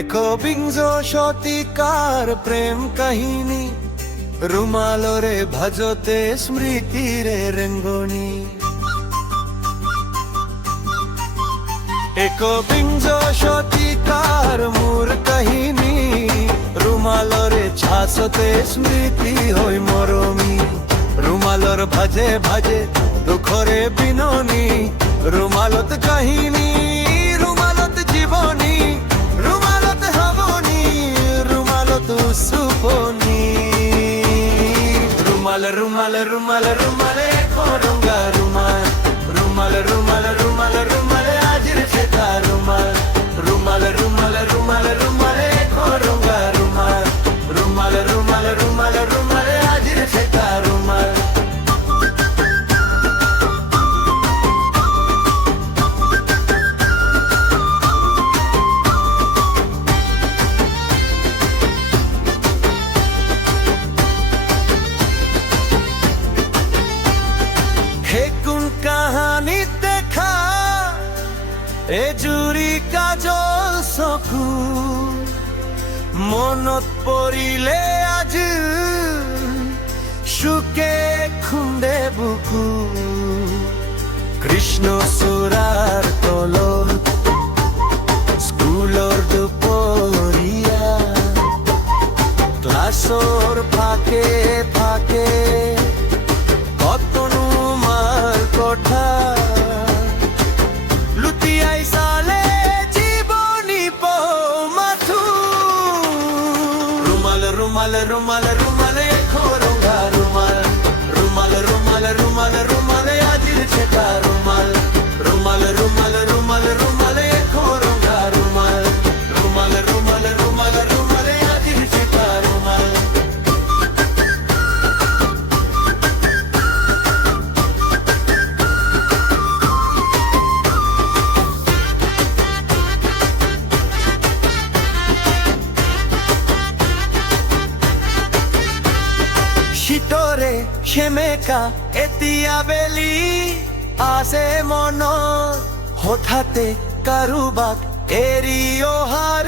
একবিংশ শতিকার প্রেম কাহিনী, রুমালরে ভজতে স্মৃতিরে রেঙ্গনি। একবিংশ শতিকার মোর কাহিনী, রুমালরে ছাসতে স্মৃতি হই মরমি। রুমালর ভাজে ভাজে দুঃখরে বিননি, রুমালত কাহিনী, রুমালত জীবনী, রুমালত হবনি, রুমালত সুপনি। রুমাল রুমাল রুমাল রুমালে করঙ্গা রুমাল, রুমাল রুমাল রুমাল রুমালে আজির সেতা রুমাল, রুমাল রুমাল রুমাল রুমালে করঙ্গা রুমাল, রুমাল রুমাল রুমাল রুমালে আজির সেতা রুমাল। কাহানি দেখা এ জুৰি কাজল চকু, মনত পৰিলে আজ সুকে খুন্দে বুকু। কৃষ্ণ চূড়াৰ তলত স্কুলৰ দুপৰীয়া, ক্লাছৰ ফাকে ফাকে কতনো মাৰ কথা, লুটিয়াই চালে জীৱনী মাথো। ৰুমাল ৰুমাল ৰুমাল ৰুমালে খৰঙ্গা ৰুমাল, ৰুমাল ৰুমাল ৰুমাল ৰুমালে আজিৰ ছেটা ৰুমাল, ৰুমাল ৰুমাল ৰুমাল ৰুমালে খৰঙ্গা ৰুমাল, ৰুমাল ৰুমাল ৰুমাল ৰুমালে আজিৰ ছেটা ৰুমাল। শীতৰে সেমেকা এতিয়া বেলি আছে মনত, হঠাতে কাৰোবাক এৰি অহাৰ